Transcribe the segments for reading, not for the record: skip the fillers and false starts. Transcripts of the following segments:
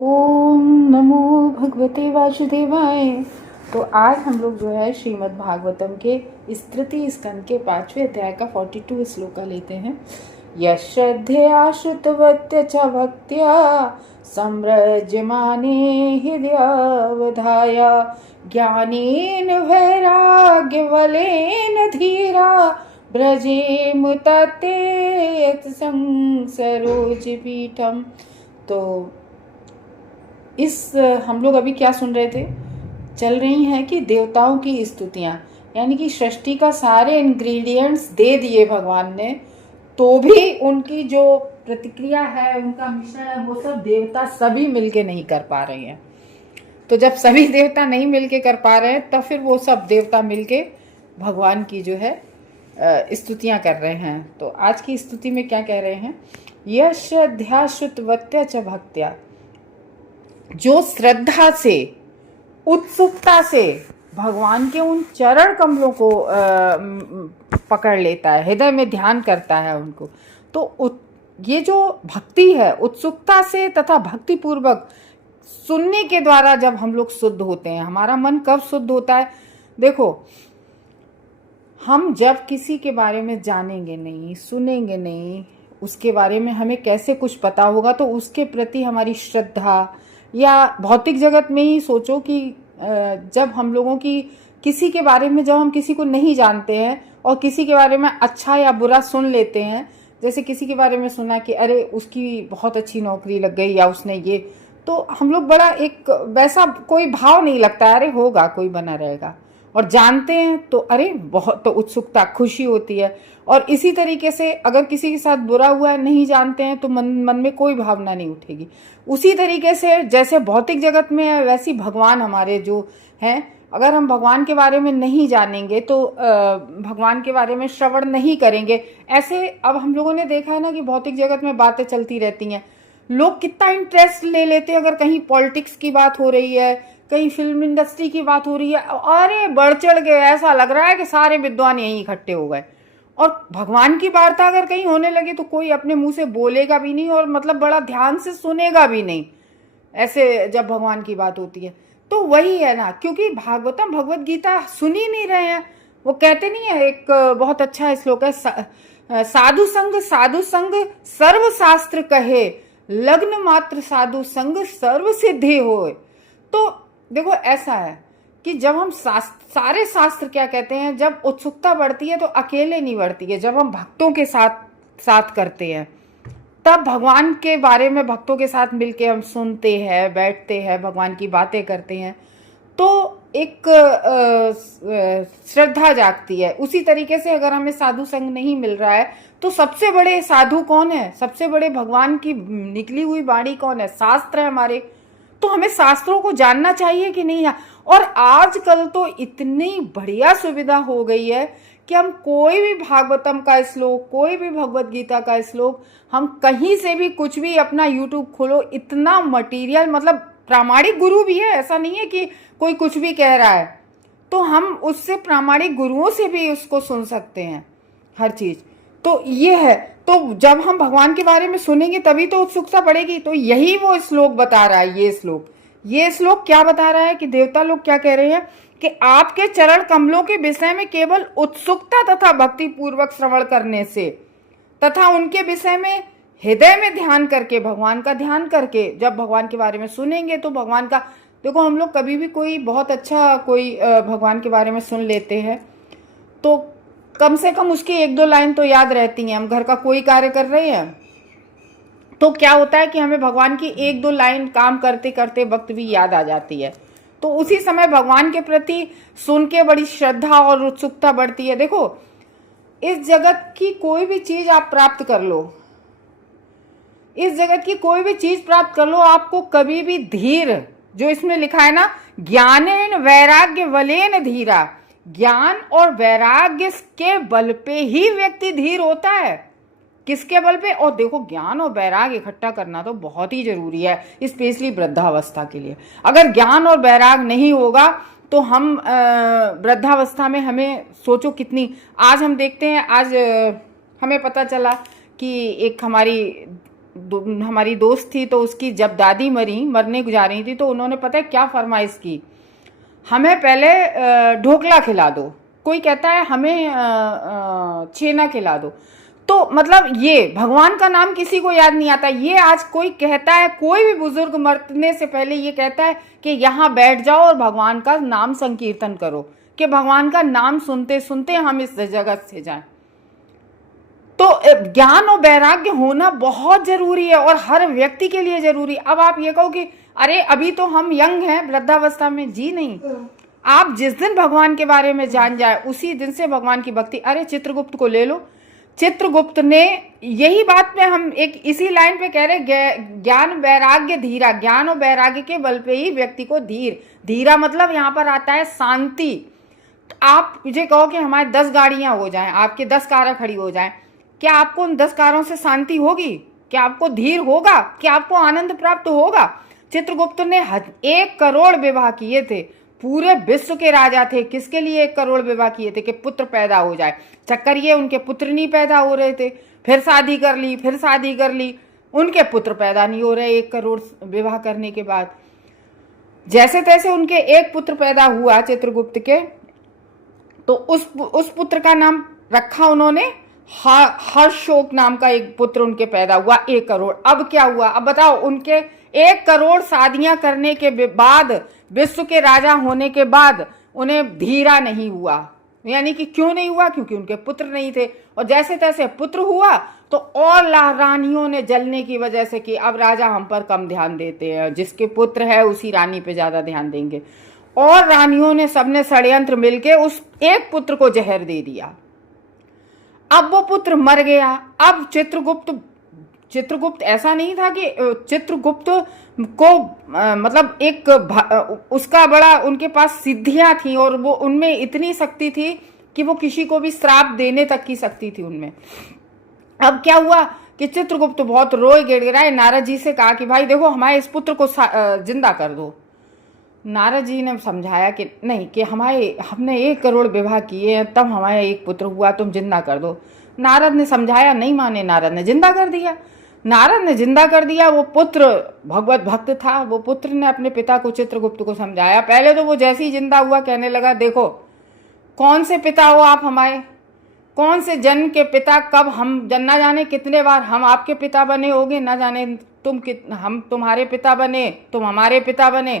ओम नमो भगवते वासुदेवाय। तो आज हम लोग जो है श्रीमद् भागवतम के इस तृतीय स्कंद के 5वें अध्याय का 42 श्लोक का लेते हैं। यश्रद्धया श्रुतवत्य च भक्त्या सम्रज्यमाने हृदयावधाय ज्ञानेन वैराग्यबलेन धीरा ब्रजेम तत्ते यत्संसरोजपीठम। तो इस हम लोग अभी क्या सुन रहे थे, चल रही हैं कि देवताओं की स्तुतियाँ, यानी कि सृष्टि का सारे इंग्रेडिएंट्स दे दिए भगवान ने, तो भी उनकी जो प्रतिक्रिया है, उनका मिश्रण है, वो सब देवता सभी मिलके नहीं कर पा रहे हैं। तो जब सभी देवता नहीं मिलके कर पा रहे हैं, तब फिर वो सब देवता मिलके भगवान की जो है स्तुतियाँ कर रहे हैं। तो आज की स्तुति में क्या कह रहे हैं, यश ध्याश्रुतवत्या च भक्त्या, जो श्रद्धा से उत्सुकता से भगवान के उन चरण कमलों को पकड़ लेता है, हृदय में ध्यान करता है उनको, तो ये जो भक्ति है उत्सुकता से तथा भक्ति पूर्वक सुनने के द्वारा जब हम लोग शुद्ध होते हैं। हमारा मन कब शुद्ध होता है, देखो, हम जब किसी के बारे में जानेंगे नहीं, सुनेंगे नहीं, उसके बारे में हमें कैसे कुछ पता होगा, तो उसके प्रति हमारी श्रद्धा, या भौतिक जगत में ही सोचो कि जब हम लोगों की किसी के बारे में, जब हम किसी को नहीं जानते हैं और किसी के बारे में अच्छा या बुरा सुन लेते हैं, जैसे किसी के बारे में सुना कि अरे उसकी बहुत अच्छी नौकरी लग गई या उसने ये, तो हम लोग बड़ा एक वैसा कोई भाव नहीं लगता, अरे होगा कोई बना रहेगा। और जानते हैं तो अरे बहुत तो उत्सुकता, खुशी होती है। और इसी तरीके से अगर किसी के साथ बुरा हुआ है, नहीं जानते हैं, तो मन में कोई भावना नहीं उठेगी। उसी तरीके से जैसे भौतिक जगत में है, वैसी भगवान हमारे जो हैं, अगर हम भगवान के बारे में नहीं जानेंगे तो भगवान के बारे में श्रवण नहीं करेंगे। ऐसे अब हम लोगों ने देखा है ना कि भौतिक जगत में बातें चलती रहती हैं, लोग कितना इंटरेस्ट ले लेते हैं। अगर कहीं पॉलिटिक्स की बात हो रही है, कहीं फिल्म इंडस्ट्री की बात हो रही है, अरे बढ़ चढ़ के ऐसा लग रहा है कि सारे विद्वान यहीं इकट्ठे हो गए। और भगवान की वार्ता अगर कहीं होने लगे तो कोई अपने मुंह से बोलेगा भी नहीं, और मतलब बड़ा ध्यान से सुनेगा भी नहीं, ऐसे जब भगवान की बात होती है। तो वही है ना, क्योंकि भागवतम भगवत गीता सुन ही नहीं रहे हैं। वो कहते नहीं है, एक बहुत अच्छा श्लोक है, साधु संग सर्व शास्त्र कहे, लग्न मात्र साधु संग सर्व सिद्धि होए। तो देखो ऐसा है कि जब हम सारे शास्त्र क्या कहते हैं, जब उत्सुकता बढ़ती है तो अकेले नहीं बढ़ती है, जब हम भक्तों के साथ करते हैं, तब भगवान के बारे में भक्तों के साथ मिलके हम सुनते हैं, बैठते हैं, भगवान की बातें करते हैं, तो एक श्रद्धा जागती है। उसी तरीके से अगर हमें साधु संग नहीं मिल रहा है, तो सबसे बड़े साधु कौन है, सबसे बड़े भगवान की निकली हुई वाणी कौन है, शास्त्र है हमारे। तो हमें शास्त्रों को जानना चाहिए कि नहीं। और आजकल तो इतनी बढ़िया सुविधा हो गई है कि हम कोई भी भागवतम का श्लोक, कोई भी भगवत गीता का श्लोक, हम कहीं से भी कुछ भी अपना यूट्यूब खोलो, इतना मटेरियल, मतलब प्रामाणिक गुरु भी है, ऐसा नहीं है कि कोई कुछ भी कह रहा है, तो हम उससे प्रामाणिक गुरुओं से भी उसको सुन सकते हैं हर चीज। तो ये है, तो जब हम भगवान के बारे में सुनेंगे तभी तो उत्सुकता बढ़ेगी। तो यही वो श्लोक बता रहा है। ये श्लोक क्या बता रहा है कि देवता लोग क्या कह रहे हैं कि आपके चरण कमलों के विषय में केवल उत्सुकता तथा भक्ति पूर्वक श्रवण करने से, तथा उनके विषय में हृदय में ध्यान करके, भगवान का ध्यान करके जब भगवान के बारे में सुनेंगे, तो भगवान का, देखो हम लोग कभी भी कोई बहुत अच्छा कोई भगवान के बारे में सुन लेते हैं, तो कम से कम उसकी एक दो लाइन तो याद रहती हैं। हम घर का कोई कार्य कर रहे हैं तो क्या होता है कि हमें भगवान की एक दो लाइन काम करते करते वक्त भी याद आ जाती है, तो उसी समय भगवान के प्रति सुन के बड़ी श्रद्धा और उत्सुकता बढ़ती है। देखो, इस जगत की कोई भी चीज आप प्राप्त कर लो, इस जगत की कोई भी चीज प्राप्त कर लो, आपको कभी भी धीर, जो इसमें लिखा है ना, ज्ञानेन वैराग्य बलेन धीरा, ज्ञान और वैराग्य के बल पे ही व्यक्ति धीर होता है। किसके बल पे? और देखो, ज्ञान और वैराग इकट्ठा करना तो बहुत ही जरूरी है, स्पेशली वृद्धावस्था के लिए। अगर ज्ञान और वैराग नहीं होगा तो हम वृद्धावस्था में, हमें सोचो कितनी, आज हम देखते हैं, आज हमें पता चला कि एक हमारी हमारी दोस्त थी, तो उसकी जब दादी मरने जा रही थी, तो उन्होंने पता है क्या फरमाइश की, हमें पहले ढोकला खिला दो, कोई कहता है हमें छेना खिला दो। तो मतलब ये भगवान का नाम किसी को याद नहीं आता। ये आज कोई कहता है, कोई भी बुजुर्ग मरने से पहले ये कहता है कि यहाँ बैठ जाओ और भगवान का नाम संकीर्तन करो, कि भगवान का नाम सुनते सुनते हम इस जगत से जाएं। तो ज्ञान और वैराग्य होना बहुत जरूरी है और हर व्यक्ति के लिए जरूरी। अब आप ये कहो कि अरे अभी तो हम यंग हैं, वृद्धावस्था में, जी नहीं। आप जिस दिन भगवान के बारे में जान जाए उसी दिन से भगवान की भक्ति। अरे चित्रगुप्त को ले लो, चित्रगुप्त ने यही बात में हम एक इसी लाइन पे कह रहे, ज्ञान वैराग्य धीरा, ज्ञान और वैराग्य के बल पे ही व्यक्ति को धीरा मतलब यहाँ पर आता है शांति। आप मुझे कहो कि हमारे 10 गाड़ियां हो जाएं, आपके 10 कारें खड़ी हो जाएं, क्या आपको उन 10 कारों से शांति होगी? क्या आपको धीर होगा? क्या आपको आनंद प्राप्त होगा? चित्रगुप्त ने 1 करोड़ विवाह किए थे, पूरे विश्व के राजा थे। किसके लिए 1 करोड़ विवाह किए थे? कि पुत्र पैदा हो जाए। चक्कर ये उनके पुत्र नहीं पैदा हो रहे थे, फिर शादी कर ली, फिर शादी कर ली, उनके पुत्र पैदा नहीं हो रहे 1 करोड़ विवाह करने के बाद। जैसे तैसे उनके 1 पुत्र पैदा हुआ चित्रगुप्त के, तो उस पुत्र का नाम रखा उन्होंने हर्षशोक नाम का एक पुत्र उनके पैदा हुआ 1 करोड़। अब क्या हुआ? अब बताओ, उनके 1 करोड़ शादियां करने के बाद, विश्व के राजा होने के बाद उन्हें धीरा नहीं हुआ। यानी कि क्यों नहीं हुआ? क्योंकि उनके पुत्र नहीं थे। और जैसे तैसे पुत्र हुआ तो और रानियों ने जलने की वजह से कि अब राजा हम पर कम ध्यान देते हैं, जिसके पुत्र है उसी रानी पे ज्यादा ध्यान देंगे। और रानियों ने सबने षड्यंत्र मिलके उस 1 पुत्र को जहर दे दिया। अब वो पुत्र मर गया। अब चित्रगुप्त ऐसा नहीं था कि चित्रगुप्त को मतलब एक उसका बड़ा, उनके पास सिद्धियां थी और वो उनमें इतनी शक्ति थी कि वो किसी को भी श्राप देने तक की शक्ति थी उनमें। अब क्या हुआ कि चित्रगुप्त बहुत रोए गिड़गिड़ाए, नारद जी से कहा कि भाई देखो हमारे इस पुत्र को जिंदा कर दो। नारद जी ने समझाया कि नहीं, कि हमने 1 करोड़ विवाह किए हैं, तब हमारा 1 पुत्र हुआ, तुम जिंदा कर दो। नारद ने समझाया, नहीं माने, नारद ने जिंदा कर दिया। वो पुत्र भगवत भक्त था। वो पुत्र ने अपने पिता को, चित्रगुप्त को समझाया। पहले तो वो जैसे ही जिंदा हुआ कहने लगा, देखो कौन से पिता हो आप हमारे, कौन से जन्म के पिता, कब हम न जाने कितने बार हम आपके पिता बने होंगे, न जाने हम तुम्हारे पिता बने, तुम हमारे पिता बने,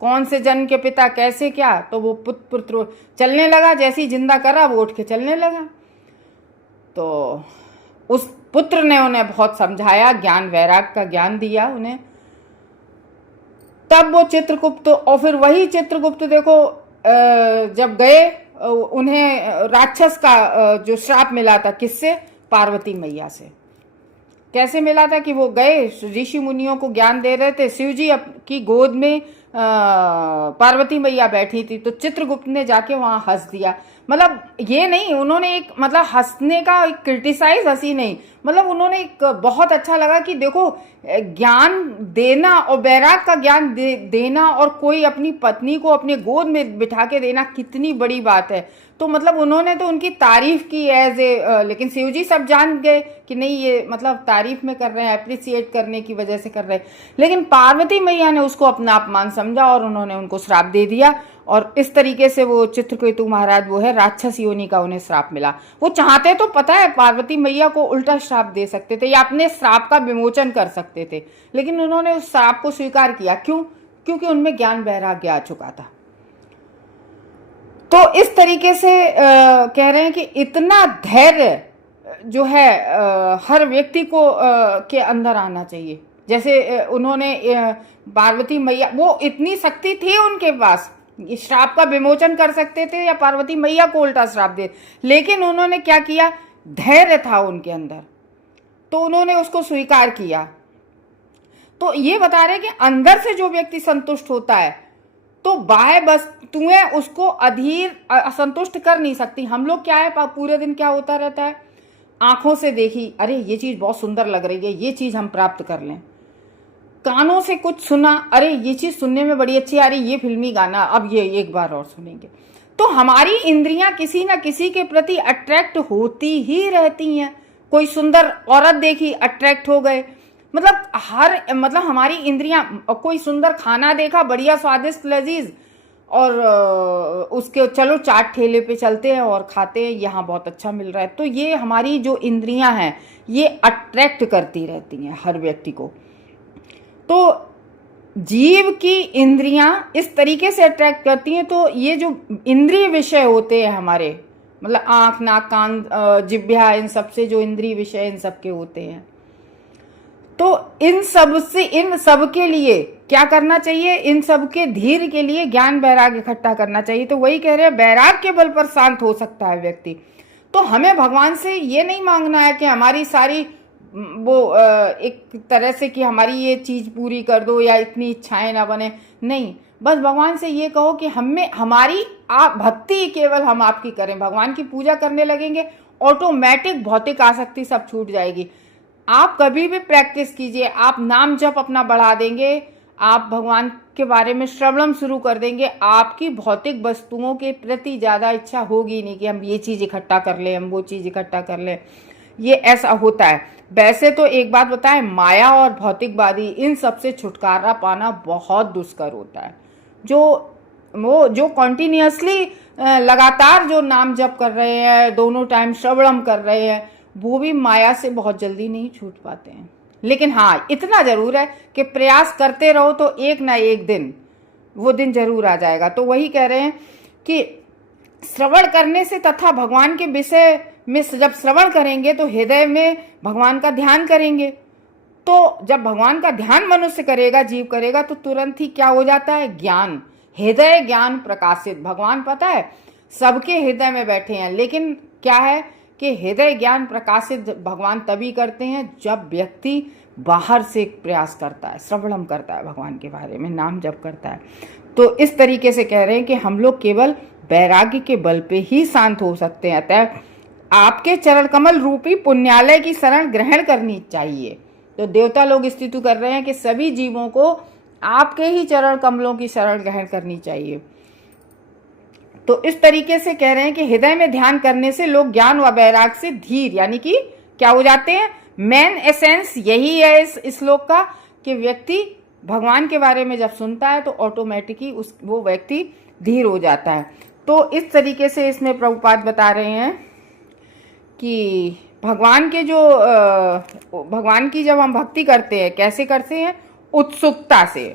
कौन से जन्म के पिता, कैसे क्या। तो वो पुत्र चलने लगा, जैसे ही जिंदा करा वो उठ के चलने लगा। तो उस पुत्र ने उन्हें बहुत समझाया, ज्ञान वैराग का ज्ञान दिया उन्हें। तब वो चित्रगुप्त, और फिर वही चित्रगुप्त देखो जब गए, उन्हें राक्षस का जो श्राप मिला था, किससे? पार्वती मैया से। कैसे मिला था कि वो गए, ऋषि मुनियों को ज्ञान दे रहे थे, शिव जी की गोद में पार्वती मैया बैठी थी, तो चित्रगुप्त ने जाके वहां हंस दिया। मतलब ये नहीं, उन्होंने एक मतलब हंसने का, एक क्रिटिसाइज हंसी नहीं, मतलब उन्होंने एक बहुत अच्छा लगा कि देखो ज्ञान देना और वैराग का ज्ञान देना और कोई अपनी पत्नी को अपने गोद में बिठा के देना कितनी बड़ी बात है। तो मतलब उन्होंने तो उनकी तारीफ की एज ए, लेकिन शिवजी सब जान गए कि नहीं ये मतलब तारीफ में कर रहे हैं, अप्रिसिएट करने की वजह से कर रहे हैं। लेकिन पार्वती मैया ने उसको अपना अपमान समझा और उन्होंने उनको श्राप दे दिया। और इस तरीके से वो चित्रकेतु महाराज वो है राक्षस योनि का उन्हें श्राप मिला। वो चाहते तो पता है पार्वती मैया को उल्टा श्राप दे सकते थे या अपने श्राप का विमोचन कर सकते थे, लेकिन उन्होंने उस श्राप को स्वीकार किया। क्यों? क्योंकि उनमें ज्ञान वैराग्य आ चुका था। तो इस तरीके से कह रहे हैं कि इतना धैर्य जो है हर व्यक्ति को के अंदर आना चाहिए। जैसे उन्होंने पार्वती मैया, वो इतनी शक्ति थी उनके पास, श्राप का विमोचन कर सकते थे या पार्वती मैया को उल्टा श्राप दे, लेकिन उन्होंने क्या किया? धैर्य था उनके अंदर, तो उन्होंने उसको स्वीकार किया। तो ये बता रहे कि अंदर से जो व्यक्ति संतुष्ट होता है तो बाह्य वस्तुएं उसको अधीर असंतुष्ट कर नहीं सकती। हम लोग क्या है, पूरे दिन क्या होता रहता है, आंखों से देखी, अरे ये चीज बहुत सुंदर लग रही है, ये चीज हम प्राप्त कर लें। कानों से कुछ सुना, अरे ये चीज सुनने में बड़ी अच्छी आ रही, ये फिल्मी गाना, अब ये एक बार और सुनेंगे। तो हमारी इंद्रियां किसी ना किसी के प्रति अट्रैक्ट होती ही रहती हैं। कोई सुंदर औरत देखी, अट्रैक्ट हो गए, मतलब हमारी इंद्रियां, कोई सुंदर खाना देखा, बढ़िया स्वादिष्ट लजीज, और उसके चलो चाट ठेले पे चलते हैं और खाते हैं, यहाँ बहुत अच्छा मिल रहा है। तो ये हमारी जो इंद्रियां हैं ये अट्रैक्ट करती रहती हैं हर व्यक्ति को। तो जीव की इंद्रियां इस तरीके से अट्रैक्ट करती हैं। तो ये जो इंद्रिय विषय होते हैं हमारे, मतलब आँख, नाक, कान, जिह्वा, इन सब से जो इंद्रिय विषय इन सब के होते हैं, तो इन सब के लिए क्या करना चाहिए? इन सब के धीर के लिए ज्ञान वैराग्य इकट्ठा करना चाहिए। तो वही कह रहे हैं, वैराग्य के बल पर शांत हो सकता है व्यक्ति। तो हमें भगवान से ये नहीं मांगना है कि हमारी सारी एक तरह से कि हमारी ये चीज पूरी कर दो या इतनी इच्छाएं ना बने, नहीं। बस भगवान से ये कहो कि हमारी आप भक्ति केवल हम आपकी करें। भगवान की पूजा करने लगेंगे, ऑटोमेटिक भौतिक आसक्ति सब छूट जाएगी। आप कभी भी प्रैक्टिस कीजिए, आप नाम जप अपना बढ़ा देंगे, आप भगवान के बारे में श्रवणम शुरू कर देंगे, आपकी भौतिक वस्तुओं के प्रति ज़्यादा इच्छा होगी नहीं कि हम ये चीज़ इकट्ठा कर लें, हम वो चीज़ इकट्ठा कर लें। ये ऐसा होता है। वैसे तो एक बात बताएं, माया और भौतिकवादी इन सब से छुटकारा पाना बहुत दुष्कर होता है। जो कॉन्टिन्यूसली लगातार जो नाम जप कर रहे हैं, दोनों टाइम श्रवणम कर रहे हैं, वो भी माया से बहुत जल्दी नहीं छूट पाते हैं। लेकिन हाँ, इतना जरूर है कि प्रयास करते रहो तो एक ना एक दिन वो दिन जरूर आ जाएगा। तो वही कह रहे हैं कि श्रवण करने से तथा भगवान के विषय में जब श्रवण करेंगे तो हृदय में भगवान का ध्यान करेंगे। तो जब भगवान का ध्यान मनुष्य करेगा, जीव करेगा, तो तुरंत ही क्या हो जाता है? ज्ञान, हृदय ज्ञान प्रकाशित। भगवान पता है सबके हृदय में बैठे हैं, लेकिन क्या है कि हृदय ज्ञान प्रकाशित भगवान तभी करते हैं जब व्यक्ति बाहर से प्रयास करता है, श्रवणम करता है, भगवान के बारे में नाम जप करता है। तो इस तरीके से कह रहे हैं कि हम लोग केवल वैराग्य के बल पे ही शांत हो सकते हैं। अतः आपके चरण कमल रूपी पुण्यालय की शरण ग्रहण करनी चाहिए। तो देवता लोग स्तुति कर रहे हैं कि सभी जीवों को आपके ही चरण कमलों की शरण ग्रहण करनी चाहिए। तो इस तरीके से कह रहे हैं कि हृदय में ध्यान करने से लोग ज्ञान व वैराग से धीर, यानी कि क्या हो जाते हैं? मेन एसेंस यही है इस श्लोक का कि व्यक्ति भगवान के बारे में जब सुनता है तो ऑटोमेटिकली वो व्यक्ति धीर हो जाता है। तो इस तरीके से इसमें प्रभुपाद बता रहे हैं कि भगवान की जब हम भक्ति करते हैं, कैसे करते हैं? उत्सुकता से।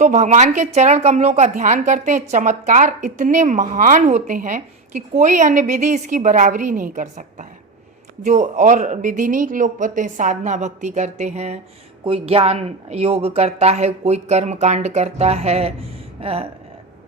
तो भगवान के चरण कमलों का ध्यान करते हैं। चमत्कार इतने महान होते हैं कि कोई अन्य विधि इसकी बराबरी नहीं कर सकता है। जो और विधि नहीं, लोग पता है साधना भक्ति करते हैं, कोई ज्ञान योग करता है, कोई कर्म कांड करता है,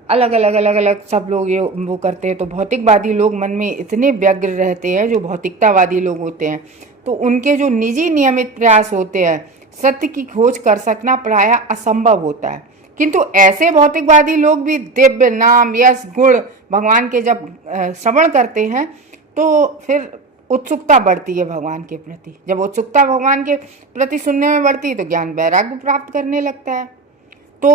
अलग अलग सब लोग ये वो करते हैं। तो भौतिकवादी लोग मन में इतने व्यग्र रहते हैं, जो भौतिकतावादी लोग होते हैं, तो उनके जो निजी नियमित प्रयास होते हैं, सत्य की खोज कर सकना प्रायः असंभव होता है। किंतु ऐसे भौतिकवादी लोग भी दिव्य नाम, यश, गुण भगवान के जब श्रवण करते हैं तो फिर उत्सुकता बढ़ती है भगवान के प्रति। जब उत्सुकता भगवान के प्रति सुनने में बढ़ती है तो ज्ञान वैराग्य प्राप्त करने लगता है। तो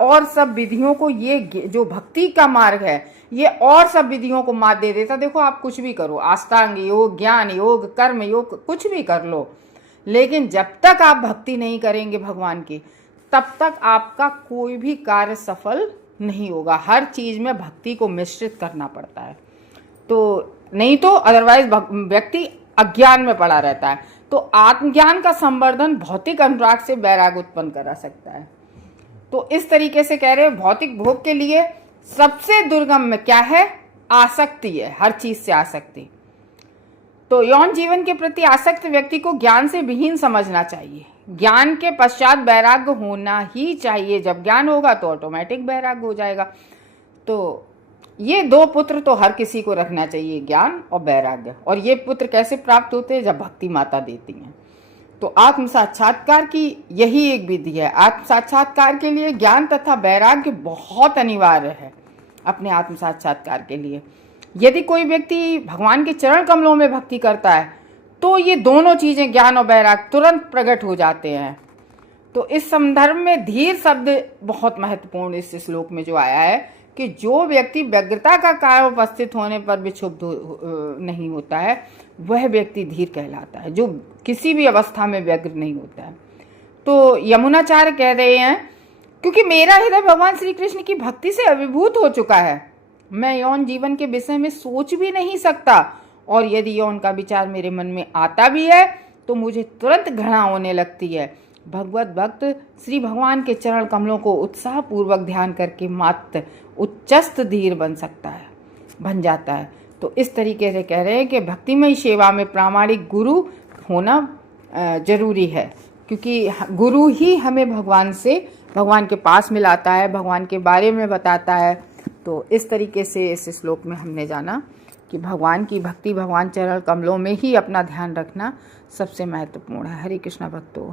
और सब विधियों को, ये जो भक्ति का मार्ग है, ये और सब विधियों को मात दे देता। देखो आप कुछ भी करो, अष्टांग योग, ज्ञान योग, कर्म योग, कुछ भी कर लो, लेकिन जब तक आप भक्ति नहीं करेंगे भगवान की, तब तक आपका कोई भी कार्य सफल नहीं होगा। हर चीज में भक्ति को मिश्रित करना पड़ता है। तो नहीं तो अदरवाइज व्यक्ति अज्ञान में पड़ा रहता है। तो आत्मज्ञान का संवर्धन भौतिक अनुराग से वैराग उत्पन्न करा सकता है। तो इस तरीके से कह रहे हैं भौतिक भोग के लिए सबसे दुर्गम में क्या है? आसक्ति है, हर चीज से आसक्ति। तो यौन जीवन के प्रति आसक्त व्यक्ति को ज्ञान से विहीन समझना चाहिए। ज्ञान के पश्चात वैराग्य होना ही चाहिए। जब ज्ञान होगा तो ऑटोमेटिक वैराग्य हो जाएगा। तो ये दो पुत्र तो हर किसी को रखना चाहिए, ज्ञान और वैराग्य। और ये पुत्र कैसे प्राप्त होते हैं? जब भक्ति माता देती हैं। तो आत्म साक्षात्कार की यही एक विधि है। आत्म साक्षात्कार के लिए ज्ञान तथा वैराग्य बहुत अनिवार्य है अपने आत्म साक्षात्कार के लिए। यदि कोई व्यक्ति भगवान के चरण कमलों में भक्ति करता है तो ये दोनों चीजें, ज्ञान और वैराग्य, तुरंत प्रकट हो जाते हैं। तो इस संदर्भ में धीर शब्द बहुत महत्वपूर्ण इस श्लोक में जो आया है कि जो व्यक्ति व्यग्रता का कारण उपस्थित होने पर भी क्षुब्ध नहीं होता है, वह व्यक्ति धीर कहलाता है, जो किसी भी अवस्था में व्यग्र नहीं होता है। तो यमुनाचार्य कह रहे हैं, क्योंकि मेरा हृदय भगवान श्री कृष्ण की भक्ति से अभिभूत हो चुका है, मैं यौन जीवन के विषय में सोच भी नहीं सकता, और यदि यौन का विचार मेरे मन में आता भी है तो मुझे तुरंत घृणा होने लगती है। भगवत भक्त श्री भगवान के चरण कमलों को उत्साहपूर्वक ध्यान करके मात्र उच्चस्त धीर बन जाता है। तो इस तरीके से कह रहे हैं कि भक्तिमय सेवा में प्रामाणिक गुरु होना जरूरी है, क्योंकि गुरु ही हमें भगवान के पास मिलाता है, भगवान के बारे में बताता है। तो इस तरीके से इस श्लोक में हमने जाना कि भगवान की भक्ति, भगवान चरण कमलों में ही अपना ध्यान रखना सबसे महत्वपूर्ण है। हरे कृष्णा भक्तों।